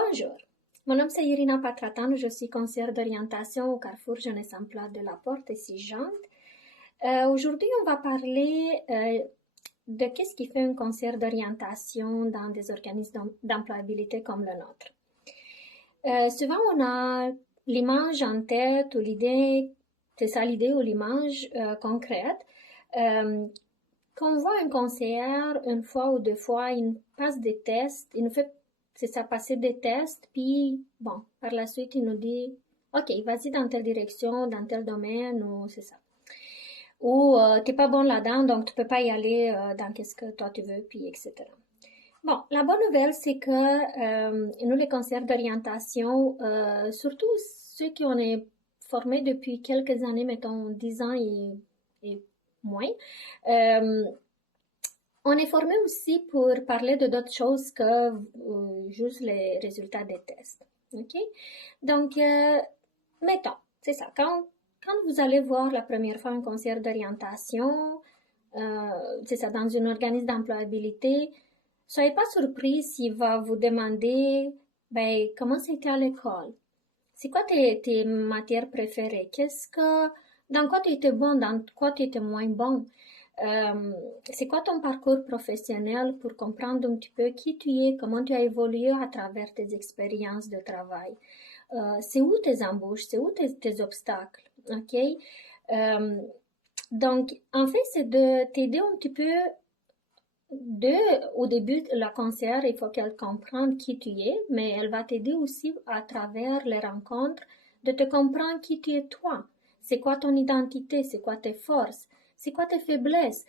Bonjour, mon nom c'est Irina Patratan, je suis conseillère d'orientation au Carrefour Jeunesse Emploi de la Porte et Sigeante. Aujourd'hui, on va parler de qu'est-ce qui fait un conseiller d'orientation dans des organismes d'employabilité comme le nôtre. Souvent, on a l'image en tête ou l'idée, c'est ça l'idée ou l'image concrète. Qu'on voit un conseiller une fois ou deux fois, il passe des tests, il nous fait, c'est ça, passer des tests, puis bon, par la suite, il nous dit, OK, vas-y dans telle direction, dans tel domaine, ou c'est ça. Ou t'es pas bon là-dedans, donc tu peux pas y aller dans qu'est-ce que toi tu veux, puis etc. Bon, la bonne nouvelle, c'est que nous, les conseillers d'orientation, surtout ceux qui ont été formés depuis quelques années, mettons 10 ans et moins, on est formé aussi pour parler de d'autres choses que juste les résultats des tests. OK? Donc, mettons, c'est ça. Quand vous allez voir la première fois un conseiller d'orientation, c'est ça, dans un organisme d'employabilité, soyez pas surpris s'il va vous demander, ben, comment c'était à l'école? C'est quoi tes matières préférées? Dans quoi tu étais bon, dans quoi tu étais moins bon? C'est quoi ton parcours professionnel pour comprendre un petit peu qui tu es, comment tu as évolué à travers tes expériences de travail? C'est où tes embauches? C'est où tes obstacles? OK? Donc, en fait, c'est de t'aider un petit peu au début, la conseillère, il faut qu'elle comprenne qui tu es, mais elle va t'aider aussi à travers les rencontres de te comprendre qui tu es toi. C'est quoi ton identité? C'est quoi tes forces? C'est quoi tes faiblesses?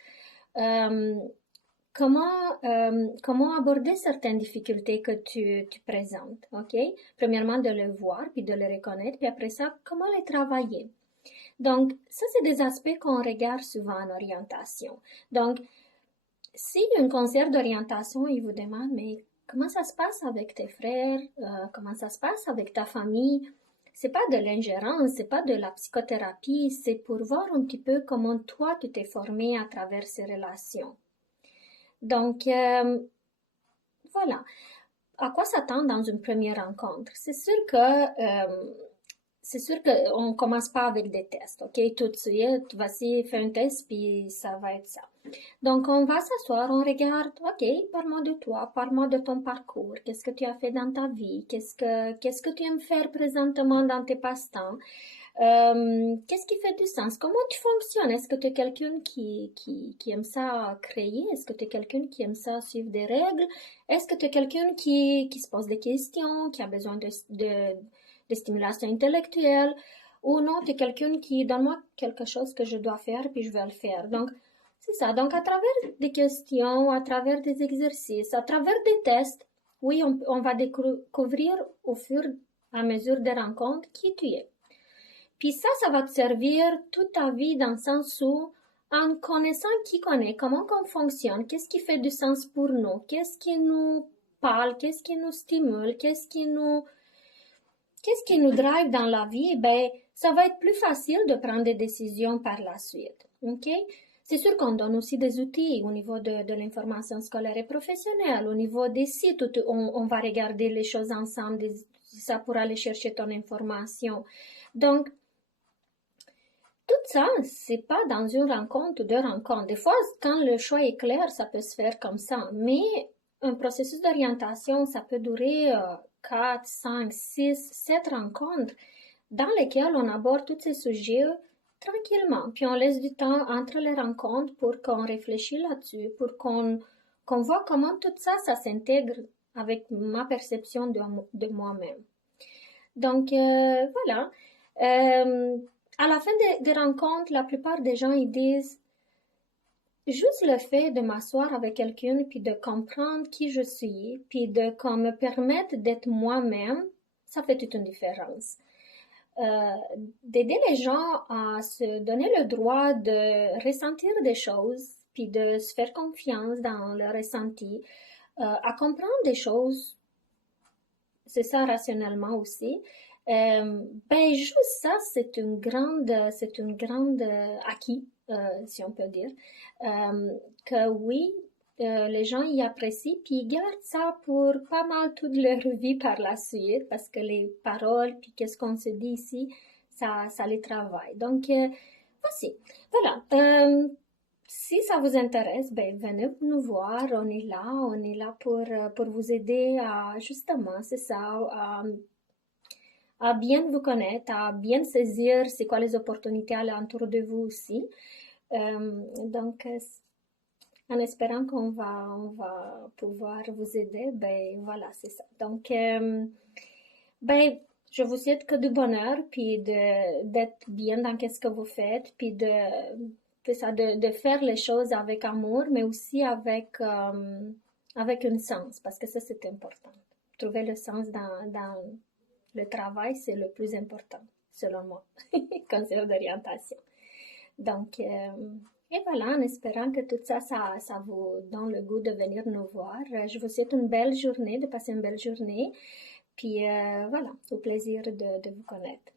Comment aborder certaines difficultés que tu présentes, OK? Premièrement, de les voir, puis de les reconnaître, puis après ça, comment les travailler. Donc, ça, c'est des aspects qu'on regarde souvent en orientation. Donc, si un conseiller d'orientation, il vous demande, mais comment ça se passe avec tes frères? Comment ça se passe avec ta famille? C'est pas de l'ingérence, c'est pas de la psychothérapie, c'est pour voir un petit peu comment toi, tu t'es formé à travers ces relations. Donc, voilà. À quoi s'attendre dans une première rencontre? C'est sûr qu'on commence pas avec des tests, ok? Tout de suite, vas-y, fais un test, puis ça va être ça. Donc, on va s'asseoir, on regarde, ok, parle-moi de toi, parle-moi de ton parcours, qu'est-ce que tu as fait dans ta vie, qu'est-ce que tu aimes faire présentement dans tes passe-temps, qu'est-ce qui fait du sens, comment tu fonctionnes, est-ce que tu es quelqu'un qui aime ça créer, est-ce que tu es quelqu'un qui aime ça suivre des règles, est-ce que tu es quelqu'un qui se pose des questions, qui a besoin de stimulation intellectuelle, ou non, tu es quelqu'un qui donne-moi quelque chose que je dois faire, puis je vais le faire. Donc, c'est ça. Donc, à travers des questions, à travers des exercices, à travers des tests, oui, on va découvrir au fur et à mesure des rencontres qui tu es. Puis ça va te servir toute ta vie dans le sens où, en connaissant qui connaît, comment on fonctionne, qu'est-ce qui fait du sens pour nous, qu'est-ce qui nous parle, qu'est-ce qui nous stimule, qu'est-ce qui nous drive dans la vie, ben, ça va être plus facile de prendre des décisions par la suite. OK? C'est sûr qu'on donne aussi des outils au niveau de l'information scolaire et professionnelle, au niveau des sites où on va regarder les choses ensemble, ça pour aller chercher ton information. Donc, tout ça, c'est pas dans une rencontre ou deux rencontres. Des fois, quand le choix est clair, ça peut se faire comme ça. Mais un processus d'orientation, ça peut durer 4, 5, 6, 7 rencontres dans lesquelles on aborde tous ces sujets tranquillement. Puis on laisse du temps entre les rencontres pour qu'on réfléchisse là-dessus, pour qu'on voit comment tout ça, ça s'intègre avec ma perception de moi-même. Donc, voilà. À la fin des rencontres, la plupart des gens, ils disent juste le fait de m'asseoir avec quelqu'un, puis de comprendre qui je suis, puis de qu'on me permette d'être moi-même, ça fait toute une différence. D'aider les gens à se donner le droit de ressentir des choses, puis de se faire confiance dans le ressenti, à comprendre des choses, c'est ça rationnellement aussi. Ben juste ça, c'est une grande acquis, si on peut dire, que oui, les gens y apprécient, puis ils gardent ça pour pas mal toute leur vie par la suite, parce que les paroles, puis qu'est-ce qu'on se dit ici, ça les travaille. Donc, voici. Voilà. Si ça vous intéresse, ben, venez nous voir. On est là pour vous aider à, justement, c'est ça, à bien vous connaître, à bien saisir c'est quoi les opportunités alentour de vous aussi. Donc, en espérant on va pouvoir vous aider, ben voilà, c'est ça. Donc, ben, je vous souhaite que du bonheur, puis d'être bien dans qu'est-ce que vous faites, puis de faire les choses avec amour, mais aussi avec un sens, parce que ça, c'est important. Trouver le sens dans le travail, c'est le plus important, selon moi, conseil d'orientation. Donc, et voilà, en espérant que tout ça, ça vous donne le goût de venir nous voir. Je vous souhaite une belle journée, de passer une belle journée. Puis voilà, au plaisir de vous connaître.